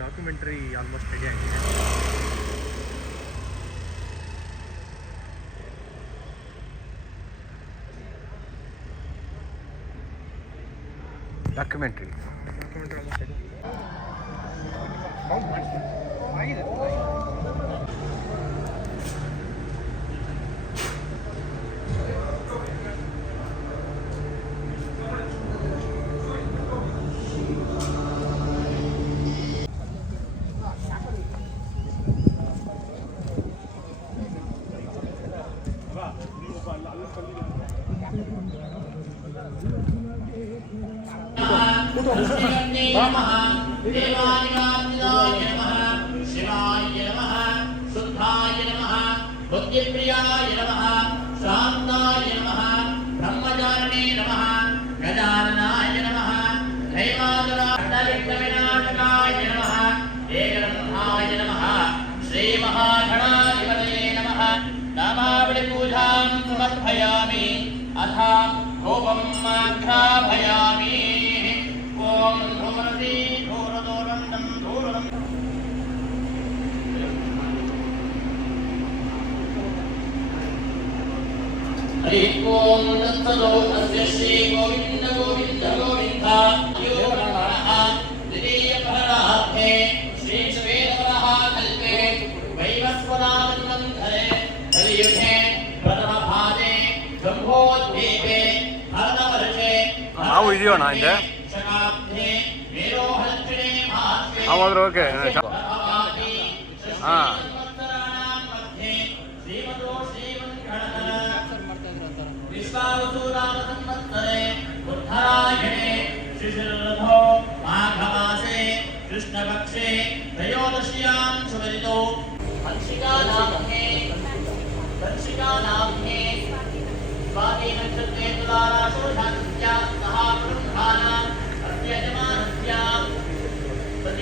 Documentary almost ready ಆಗಿದೆ documentary documentary almost ready नमः देवादिनादिनाय नमः शिवाय नमः शुद्धाय नमः बुद्धिप्रियाय नमः शान्ताय नमः ब्रह्मचारिणे नमः गजाननाय नमः दैवादराष्टविघ्नविनाशकाय नमः एकरन्धाय नमः श्रीमहागणाधिपतये नमः नामावलिपूजां समर्पयामि अथ धूपं आघ्राभयामि ॐ धूरति धूरदोरन्दं धूरदम् हरिः ॐ तत्सदो अस्य श्रीगोविन्द गोविन्द गोविन्द योगणः द्वितीयप्रहरार्थे श्रीश्वेतवरः कल्पे वैवस्वनामन्वन्धरे कलियुगे प्रथमभागे ब्रह्मोद्दीपे भरतवर्षे ನಾವು ಇದೀವಣ್ಣ ಹಿಂದೆ ಹೌದ್ರ ಓಕೆ ಹಾಂ. कृष्णपक्षे त्रयोदश्यां सुवरितो हंसिकानाम्ने हंसिकानाम्ने स्वाति नक्षत्रे तुलाराशो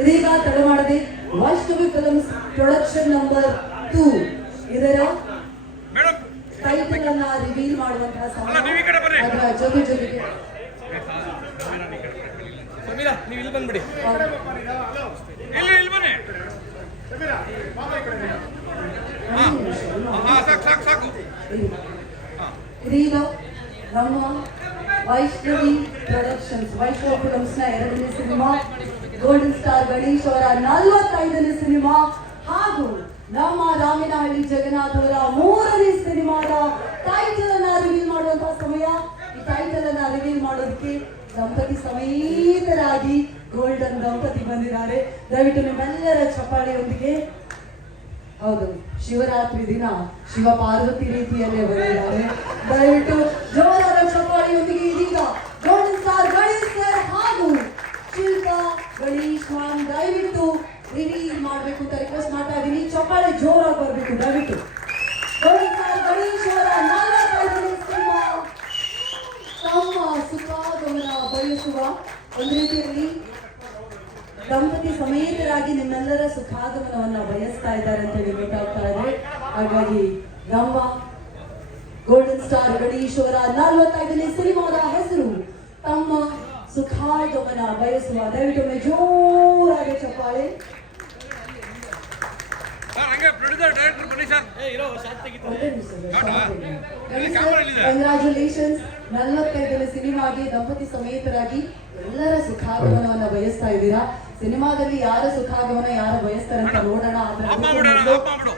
ಇದೀಗ ತಡ ಮಾಡದೆ Vaishnavi films production number two ಇದರ ಟೈಟಲ್ ಅನ್ನ ರಿವೀಲ್ ಮಾಡುವಂತಹ ಸಮಯ ಅದರ ಜೊತೆ ಜೊತೆಗೆ ಸಮೀರಾ ನೀವು ಇಲ್ಲಿ ಬಂದ್ಬಿಡಿ ಇಲ್ಲಿ ಇಲ್ಲಿ ಬನ್ನಿ ಒಂದು ನಿಮಿಷ, ಇನ್ನು ಹಾ ಸಾಕು ಸಾಕು ಸಾಕು ಇದೀಗ ನಮ್ಮ ವೈಷ್ಣವಿ ಪ್ರೊಡಕ್ಷನ್ಸ್ ವೈಷ್ಣವ್ ಫಿಲ್ಮ್ಸ್ ನ ಎರಡನೇ ಸಿನಿಮಾ ಗೋಲ್ಡನ್ ಸ್ಟಾರ್ ಗಣೇಶ್ ಅವರ ನಲವತ್ತೈದನೇ ಸಿನಿಮಾ ಹಾಗೂ ನಮ್ಮ ರಾಮಿನಹಳ್ಳಿ ಜಗನ್ನಾಥ್ ಅವರ ಮೂರನೇ ಸಿನಿಮಾದ ಟೈಟಲ್ ಅನ್ನ ರಿವೀಲ್ ಮಾಡುವಂತಹ ಸಮಯ. ಈ ಟೈಟಲ್ ಅನ್ನ ರಿವೀಲ್ ಮಾಡೋದಕ್ಕೆ ದಂಪತಿ ಸಮೇತರಾಗಿ ಗೋಲ್ಡನ್ ದಂಪತಿ ಬಂದಿದ್ದಾರೆ. ದಯವಿಟ್ಟು ನಿಮ್ಮೆಲ್ಲರ ಚಪ್ಪಾಳೆಯೊಂದಿಗೆ. ಹೌದು, ಶಿವರಾತ್ರಿ ದಿನ ಶಿವ ಪಾರ್ವತಿ ರೀತಿಯಲ್ಲೇ ಬಂದಿದ್ದಾರೆ ದಯವಿಟ್ಟು ಜೋರಾದ ಚಪ್ಪಾಳಿಯೊಂದಿಗೆ ಇದೀಗ ಗೋಲ್ಡನ್ ಸ್ಟಾರ್ ಗಣೇಶ್ ಹಾಗೂ ಶಿಲ್ಪಾ ಗಣೇಶ್ ಮ್ಯಾಮ್ ದಯವಿಟ್ಟು ರಿಲೀಸ್ ಮಾಡಬೇಕು ಅಂತ ರಿಕ್ವೆಸ್ಟ್ ಮಾಡ್ತಾ ಇದ್ದೀನಿ. ಚಪ್ಪಾಳೆ ಜೋರಾಗಿ ಬರಬೇಕು, ದಯವಿಟ್ಟು. ಗಣೇಶ್ ಅವರ ತಮ್ಮ ಸುಖಾಗಮನ ಬಯಸುವ ಒಂದು ರೀತಿಯಲ್ಲಿ ದಂಪತಿ ಸಮೇತರಾಗಿ ನಿಮ್ಮೆಲ್ಲರ ಸುಖಾಗಮನವನ್ನ ಬಯಸ್ತಾ ಇದ್ದಾರೆ ಅಂತ ಹೇಳಿ ಗೊತ್ತಾಗ್ತಾ ಇದೆ. ಹಾಗಾಗಿ ನಮ್ಮ ಗೋಲ್ಡನ್ ಸ್ಟಾರ್ ಗಣೇಶ್ ಅವರ ನಲವತ್ತೈದನೇ ಸಿನಿಮಾದ ಹೆಸರು ತಮ್ಮ ಸುಖಾಗಮನ ಬಯಸುವ ದಯವಿಟ್ಟು ಒಮ್ಮೆ ಜೋರಾಗಿ ಚಪ್ಪಾಳೆ. ಕಂಗ್ರಾಚುಲೇಷನ್ಸ್ ನಲವತ್ತೈದನೇ ಸಿನಿಮಾಗೆ ದಂಪತಿ ಸಮೇತರಾಗಿ ಎಲ್ಲರ ಸುಖಾಗಮನವನ್ನ ಬಯಸ್ತಾ ಇದ್ದೀರಾ? ಸಿನಿಮಾದಲ್ಲಿ ಯಾರ ಸುಖಾಗಮನ ಯಾರ ಬಯಸ್ತಾರೆ ಅಂತ ನೋಡೋಣ.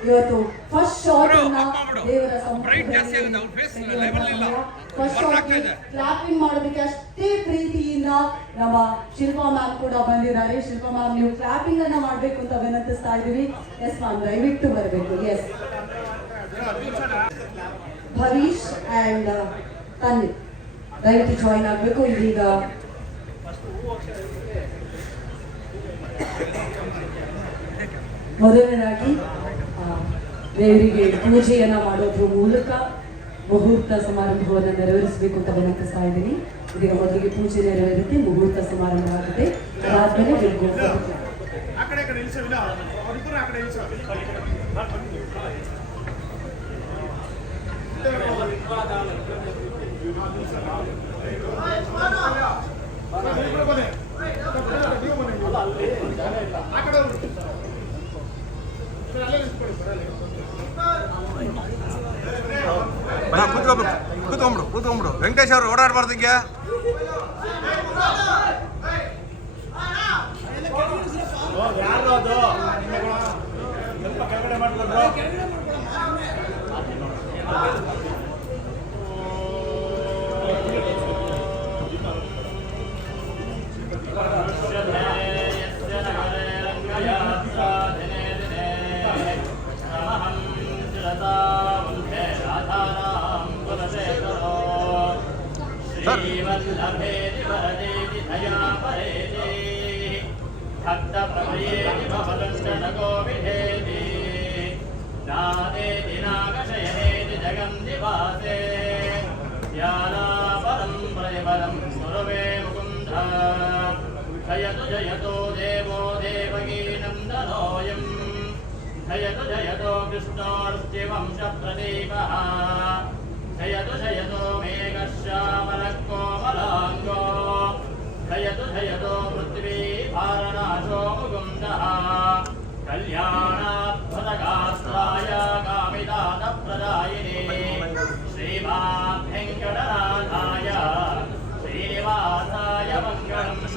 ಇವತ್ತು ಫಸ್ಟ್ ಶಾಟ್ ಅನ್ನ ದೇವರ Bright ಫಸ್ಟ್. ಕ್ಲಾಪಿಂಗ್ ಮಾಡೋದಕ್ಕೆ ಅಷ್ಟೇ ಪ್ರೀತಿಯಿಂದ ನಮ್ಮ ಶಿಲ್ಪಾ ಮ್ಯಾಮ್ ಕೂಡ ಬಂದಿದ್ದಾರೆ. ಶಿಲ್ಪಾ ಮ್ಯಾಮ್ ನೀವು ಕ್ಲಾಪಿಂಗ್ ಅನ್ನ ಮಾಡ್ಬೇಕು ಅಂತ ವಿನಂತಿಸ್ತಾ ಇದ್ದೀವಿ. ಎಸ್ ಮ್ಯಾಮ್ ದಯವಿಟ್ಟು ಬರಬೇಕು. ಎಸ್ ಭವೀಶ್ ಅಂಡ್ ತನ್ನಿ. ದಯವಿಟ್ಟು ಜಾಯಿನ್ ಆಗಬೇಕು. ಇದೀಗ ಮೊದಲನೇದಾಗಿ ದೇವರಿಗೆ ಪೂಜೆಯನ್ನ ಮಾಡೋದ್ರ ಮೂಲಕ ಮುಹೂರ್ತ ಸಮಾರಂಭವನ್ನು ನೆರವೇರಿಸಬೇಕು ಅಂತ ವಿನಂತಿಸ್ತಾ ಇದ್ದೀನಿ ಇದೀಗ ಮೊದಲಿಗೆ ಪೂಜೆ ನೆರವೇರುತ್ತೆ ಮುಹೂರ್ತ ಸಮಾರಂಭವಾಗುತ್ತೆ ಅದಾದ್ಮೇಲೆ we'll go for the clap. ಆ ಕಡೆ ಬಾ ಕೂತ್ಕೊಬಿಡು ಕೂತ್ಕೊಂಬಿಡು. ವೆಂಕಟೇಶ್ ಅವ್ರು ಓಡಾಡಬಾರ್ದು ಹಿಂಗೆ जयतु जयतो देवो देवगीनन्दनोऽयम् जयतु जयतो कृष्णोर्स्तिवंशप्रदीपः जयतु जयतो मेघश्यामलः कोमलाङ्गो जयतु जयतो पृथ्वी भारनाशो मुकुन्दः कल्याणात्मतगात्राय कामिदानप्रदायिने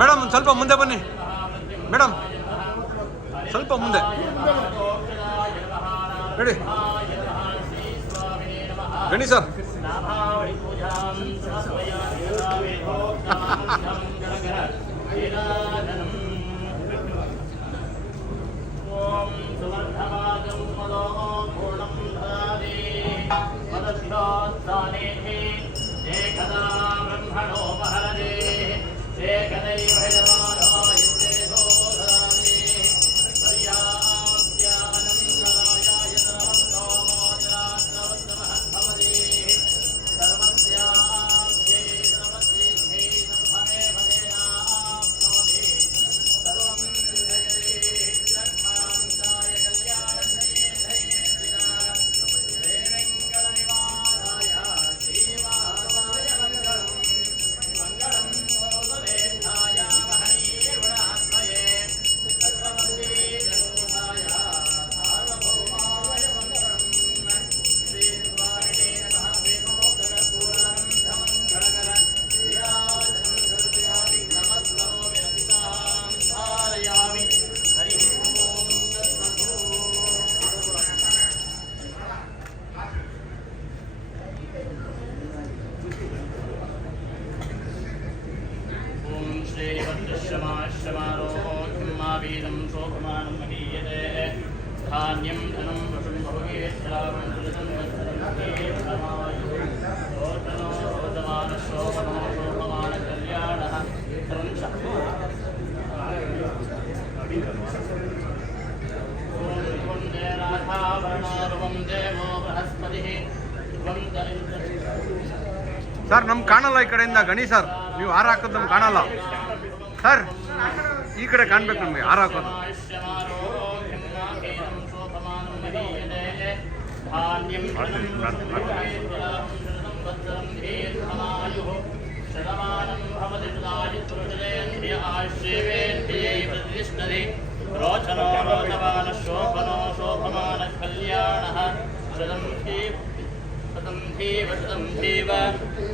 ಮೇಡಮ್ ಸ್ವಲ್ಪ ಮುಂದೆ ಬನ್ನಿ ಮೇಡಮ್ ಸ್ವಲ್ಪ ಮುಂದೆ ರೆಡಿ ರೆಡಿ ಸರ್ ೇ ॐ सुवर्धमागं मदो पूर्णं ददाति मदस्योत्सानेः एकदा ब्रह्मणोपहरते एकदैव ಸರ್ ನಮ್ಗೆ ಕಾಣಲ್ಲ ಈ ಕಡೆಯಿಂದ. ಗಣಿ ಸರ್ ನೀವು ಹಾರ ಹಾಕೋದು ನಮ್ಗೆ ಕಾಣಲ್ಲ. ಸರ್ ಈ ಕಡೆ ಕಾಣ್ಬೇಕು ನಮಗೆ, ಹಾರ ಹಾಕೋದು. रोचनो रोचमानः शोभनो शोभमानः कल्याणः शतं हि शतं धीव शतं धीव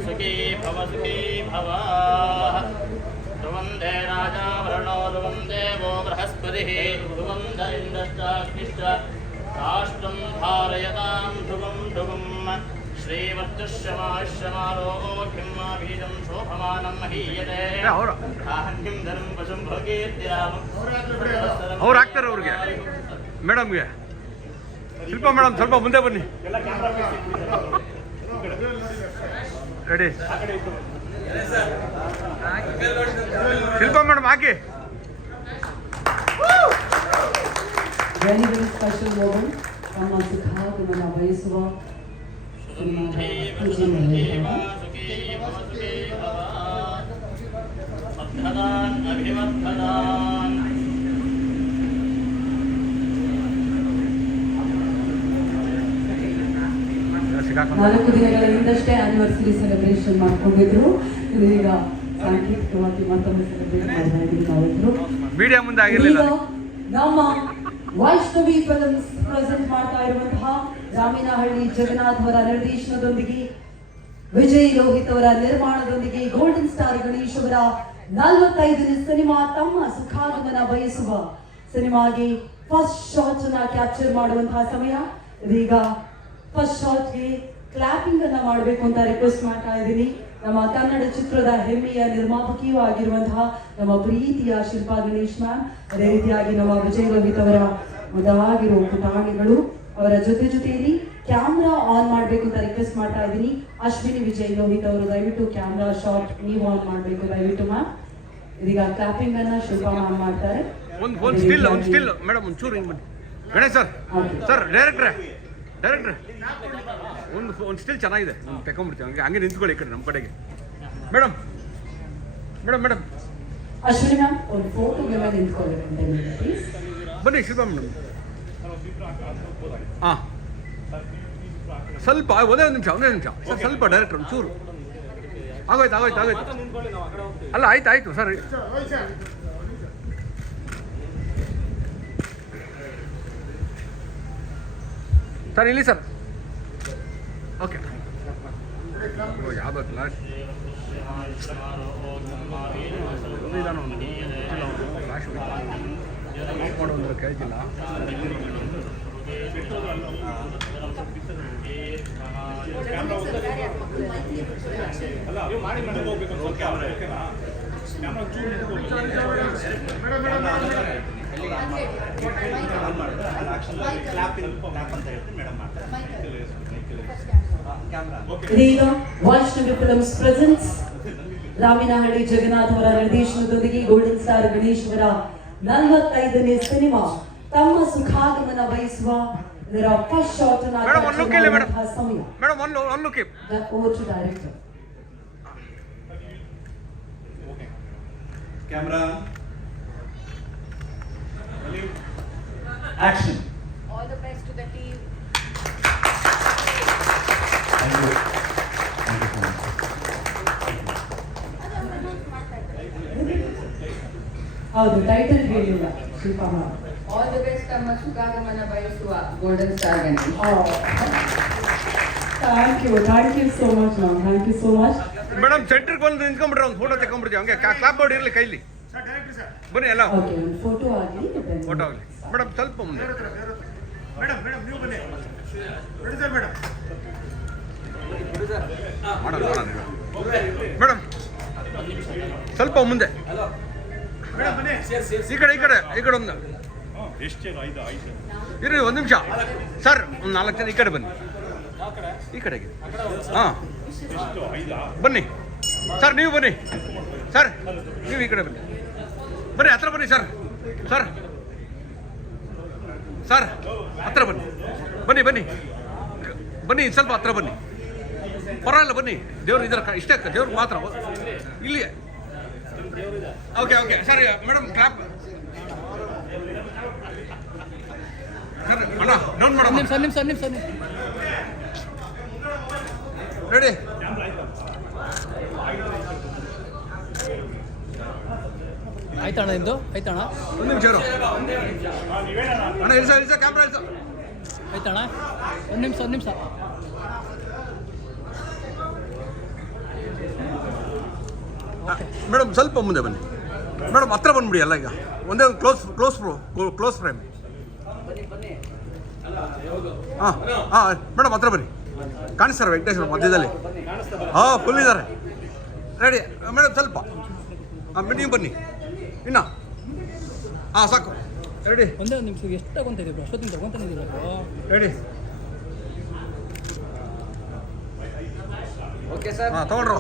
सुखी भव सुखी भव ध्रुवन्दे राजा वरणो ध्रुवं देवो बृहस्पतिः ध्रुवन्द इन्द्रश्चाग्निश्च राष्ट्रं धारयतां ध्रुवं ध्रुवम् श्रीवर्चश्यमाश्यमारोग्यं मा बीजं शोभमानं महीयते ಏ, ಅವ್ರು धान्यं धनं वशं भोगेत्यामम् ಅವ್ರು ಹಾಕ್ತಾರೆ ಅವ್ರಿಗೆ ಮೇಡಮ್ಗೆ ಶಿಲ್ಪ ಮೇಡಮ್ ಸ್ವಲ್ಪ ಮುಂದೆ ಬನ್ನಿ ಎಲ್ಲ ಕ್ಯಾಮ್ರಾ ರೆಡಿ ಶಿಲ್ಪ ಮೇಡಮ್ ಹಾಕಿ ವೆರಿ ವೆರಿ ಸ್ಪೆಷಲ್ ಮೂಮೆಂಟ್ ನಮ್ಮ ಸುಖಾದಿನ ಬಯಸುವ ನಾಲ್ಕು ದಿನಗಳ ಹಿಂದಷ್ಟೇ ಆನಿವರ್ಸರಿ ಸೆಲೆಬ್ರೇಷನ್ ಮಾಡ್ಕೊಂಡಿದ್ರು ಇದೀಗ ಸಾಂಕೇತಿಕವಾಗಿ ಮತ್ತೊಮ್ಮೆ ಸೆಲೆಬ್ರೇಟ್ ಮಾಡ್ತಾ ಮುಂದೆ ಆಗಿರಲಿಲ್ಲ. ನಮ್ಮ ವೈಷ್ಣವಿ ಪ್ರೆಸೆಂಟ್ ಮಾಡ್ತಾ ಇರುವಂತಹ ಜಾಮೀನಹಳ್ಳಿ ಜಗನ್ನಾಥ್ ಅವರ ನಿರ್ದೇಶನದೊಂದಿಗೆ, ವಿಜಯ್ ಲೋಹಿತ್ ಅವರ ನಿರ್ಮಾಣದೊಂದಿಗೆ ಗೋಲ್ಡನ್ ಸ್ಟಾರ್ ಗಣೇಶ್ ಅವರ ನಲವತ್ತೈದನೇ ಸಿನಿಮಾ ತಮ್ಮ ಸುಖಾನುಮನ ಬಯಸುವ ಸಿನಿಮಾಗೆ ಫಸ್ಟ್ ಶಾಟ್ ಅನ್ನ ಕ್ಯಾಪ್ಚರ್ ಮಾಡುವಂತಹ ಸಮಯ. ಇದೀಗ ಫಸ್ಟ್ ಶಾಟ್ಗೆ ಕ್ಲಾಪಿಂಗ್ ಅನ್ನ ಮಾಡಬೇಕು ಅಂತ ರಿಕ್ವೆಸ್ಟ್ ಮಾಡ್ತಾ ಇದ್ದೀನಿ. ನಮ್ಮ ಕನ್ನಡ ಚಿತ್ರದ ಹೆಮ್ಮೆಯ ನಿರ್ಮಾಪಕಿಯೂ ಆಗಿರುವಂತಹ ನಮ್ಮ ಪ್ರೀತಿಯ ಶಿಲ್ಪಾ ಗಣೇಶ್ ಮ್ಯಾಮ್ ಅದೇ ರೀತಿಯಾಗಿ ನಮ್ಮ ವಿಜಯ್ ಲೋಹಿತ್ ಅವರ ಮುದಾಗಿರುವ ಪುಟಾಣಿಗಳು ಅವರ ಜೊತೆ ಜೊತೆಯಲ್ಲಿ ಕ್ಯಾಮ್ರಾ ಆನ್ ಮಾಡಬೇಕು ಅಂತ ರಿಕ್ವೆಸ್ಟ್ ಮಾಡ್ತಾ ಇದ್ದೀನಿ. ಅಶ್ವಿನಿ ವಿಜಯ್ ಲೋಹಿತ್ ಅವರು ದಯವಿಟ್ಟು ಕ್ಯಾಮ್ರಾ ಶಾಟ್ ನೀವು ಆನ್ ಮಾಡಬೇಕು ದಯವಿಟ್ಟು ಮ್ಯಾಮ್ ಇದೀಗ ಕ್ಲಾಪಿಂಗ್ ಅನ್ನ ಶಿಲ್ಪಾ ಮ್ಯಾಮ್ ಮಾಡ್ತಾರೆ. ಮೇಡಮ್ ಒಂಚೂರು ಸರ್. ಸರ್ ಡೈರೆಕ್ಟ್ರೆ ಡೈರೆಕ್ಟ್ರೆ ಒಂದು ಒಂದು ಸ್ಟಿಲ್ ಚೆನ್ನಾಗಿದೆ. ನಾನು ತಗೊಂಬಿಡ್ತೀವಿ ಹಂಗೆ ಹಂಗೆ ನಿಂತ್ಕೊಳ್ಳಿ ಈ ಕಡೆ ನಮ್ಮ ಕಡೆಗೆ. ಮೇಡಮ್ ಮೇಡಮ್ ಮೇಡಮ್ ಅಶ್ವಿನಿ ಒಂದು ಪ್ಲೀಸ್ ಬನ್ನಿ ಶಿಲ್ಪಾ ಮೇಡಮ್ ಹಾಂ ಸ್ವಲ್ಪ ಒಂದೇ ಒಂದು ನಿಮಿಷ ಒಂದೇ ನಿಮಿಷ. ಸರ್ ಸ್ವಲ್ಪ ಡೈರೆಕ್ಟ್ ಒಂಚೂರು. ಆಗೋಯ್ತು ಆಗೋಯ್ತು ಆಗೋಯ್ತು. ಅಲ್ಲ ಆಯ್ತು ಆಯಿತು ಸರ್. ಸರ್ ಇಲ್ಲಿ ಸರ್ ಓಕೆ ಯಾವ್ದು ಕ್ಲಾಸ್ ಇದಾನ ಅವನು ಗೊತ್ತಿಲ್ಲ ಅವನು ಫ್ಲಾಶ್ ಮಾಡೋದು ಅಂದ್ರೆ ಕೇಳ್ತಿಲ್ಲ ಕ್ಯಾಮ್ರಾ ಇದೀಗ ವೈಷ್ಣವಿ ಫಿಲಮ್ಸ್ ಪ್ರೆಸೆನ್ಸ್. ರಾಮಿನಹಳ್ಳಿ ಜಗನ್ನಾಥ್ ಅವರ ನಿರ್ದೇಶನದೊಂದಿಗೆ ಗೋಲ್ಡನ್ ಸ್ಟಾರ್ ಗಣೇಶ್ವರ ನಲವತ್ತೈದನೇ ಸಿನಿಮಾ ತಮ್ಮ ಸುಖಾಗಮನ ಬಯಸುವ ಇದರ ಫಸ್ಟ್ ಶಾಟ್ ಸಮಯ. Over to director camera Action All the best to the team. ಹೌದು ಟೈಟಲ್ ಹೇಳಿಲ್ಲ Shilpa ma'am All the best ತಮ್ಮ ಸುಖಾಗಮನ ಬಯಸುವ golden star Ganesh thank you thank you so much ma'am thank you so much madam ಸೆಂಟ್ರಿಗೆ ಬಂದು ನಿಂತ್ಕೊಂಡ್ಬಿಟ್ರೆ ಒಂದು photo ತಗೊಂಡ್ಬಿಡ್ತೀವಿ ಹಂಗೆ clap board ಇರಲಿ ಕೈಲಿ ಸರ್ ಡೈರೆಕ್ಟ್ರಿ ಸರ್ ಬನ್ನಿ ಎಲ್ಲ ಓಕೆ ಒಂದು ಫೋಟೋ ಆಗಲಿ ಫೋಟೋ ಆಗಲಿ. ಮೇಡಮ್ ಸ್ವಲ್ಪ ಮುಂದೆ. ಮೇಡಮ್ ಮೇಡಮ್ ನೀವು ಬನ್ನಿ. Ready sir madam. ಮಾಡೋಣ ಮಾಡೋಣ ಮೇಡಮ್. ಸ್ವಲ್ಪ ಮುಂದೆ. ಮೇಡಮ್ ಬನ್ನಿ. ಈ ಕಡೆ ಈ ಕಡೆ ಈ ಕಡೆ ಒಂದು. ಇರಲಿ ಇರ್ರಿ ಒಂದು ನಿಮಿಷ. ಸರ್ ಒಂದು ನಾಲ್ಕು ಜನ ಈ ಕಡೆ ಬನ್ನಿ. ಈ ಕಡೆಗೆ. ಹಾಂ. ಬನ್ನಿ. ಸರ್ ನೀವು ಬನ್ನಿ. ಸರ್ ನೀವು ಈ ಕಡೆ ಬನ್ನಿ. ಬನ್ನಿ ಹತ್ರ ಬನ್ನಿ ಸರ್. ಸರ್. ಸರ್ ಹತ್ರ ಬನ್ನಿ. ಬನ್ನಿ ಬನ್ನಿ. ಬನ್ನಿ ಸ್ವಲ್ಪ ಹತ್ರ ಬನ್ನಿ. ಪರವಾಗಿಲ್ಲ ಬನ್ನಿ. ದೇವ್ರು ಇದರ ಇಷ್ಟೇ ದೇವ್ರಿಗೆ ಮಾತ್ರ. ಇಲ್ಲಿ. Okay okay. Sir madam clap sir ಅಣ್ಣ ಡೌನ್ ಮಾಡಮ್ಮ ನಿಮಿಷ ನಿಮಿಷ ನಿಮಿಷ ನಿಮಿಷ ರೆಡಿ ಆಯ್ತಣ್ಣ ನಿಂದು? ಆಯ್ತಣ್ಣ ಒಂದು ನಿಮಿಷ ಇರು. ಅಣ್ಣ ಇಳಿಸ ಇಳಿಸ ಕ್ಯಾಮ್ರಾ ಇಳಿಸ. ಆಯ್ತಣ್ಣ ಒಂದು ನಿಮಿಷ ಒಂದು ನಿಮಿಷ. ಮೇಡಮ್ ಸ್ವಲ್ಪ ಮುಂದೆ ಬನ್ನಿ. ಮೇಡಮ್ ಹತ್ರ ಬಂದ್ಬಿಡಿ ಅಲ್ಲ ಈಗ. ಒಂದೇ ಒಂದು ಕ್ಲೋಸ್ ಕ್ಲೋಸ್ ಪ್ರೋ ಕ್ಲೋಸ್ ಫ್ರೇಮ್ ಹಾಂ ಹಾಂ ಮೇಡಮ್ ಹತ್ರ ಬನ್ನಿ. ಕಾಣಿಸ್ತಾರೆ ವೆಂಕಟೇಶ್ವರ ಮಧ್ಯದಲ್ಲಿ? ಹಾಂ ಫುಲ್ ಇದ್ದಾರೆ. ರೆಡಿ ಮೇಡಮ್ ಸ್ವಲ್ಪ. ಹಾಂ ನೀವು ಬನ್ನಿ. ಇನ್ನ? ಹಾಂ ಸಾಕು. ರೆಡಿ. ಒಂದೇ ಒಂದು ನಿಮಿಷ ಎಷ್ಟು ತಗೊಂತ ಇದೀವಿ ಅಷ್ಟೊತ್ತಿಗೆ ತಗೊಂತಾನೆ ಇದೀವಿ ರೆಡಿ. ಹಾಂ ತಗೊಂಡ್ರು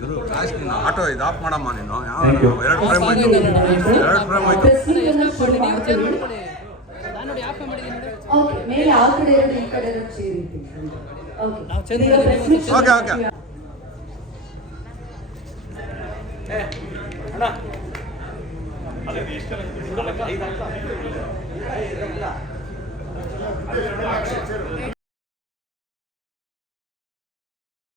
ಗುರು ಲಾಸ್ಟ್ ನೀನು ಆಟೋ ಇದು ಆಫ್ ಮಾಡಮ್ಮ ನೀನು. ಯಾವ ಎರಡು ಫ್ರೇಮ್ ಆಯ್ತು. ಎರಡು ಫ್ರೇಮ್ ಆಯ್ತು. ನಾನು ನೋಡಿ ಯಾಕೆ ಮಾಡಿದ್ದೀನಿ ನೋಡಿ. Okay okay 一张照。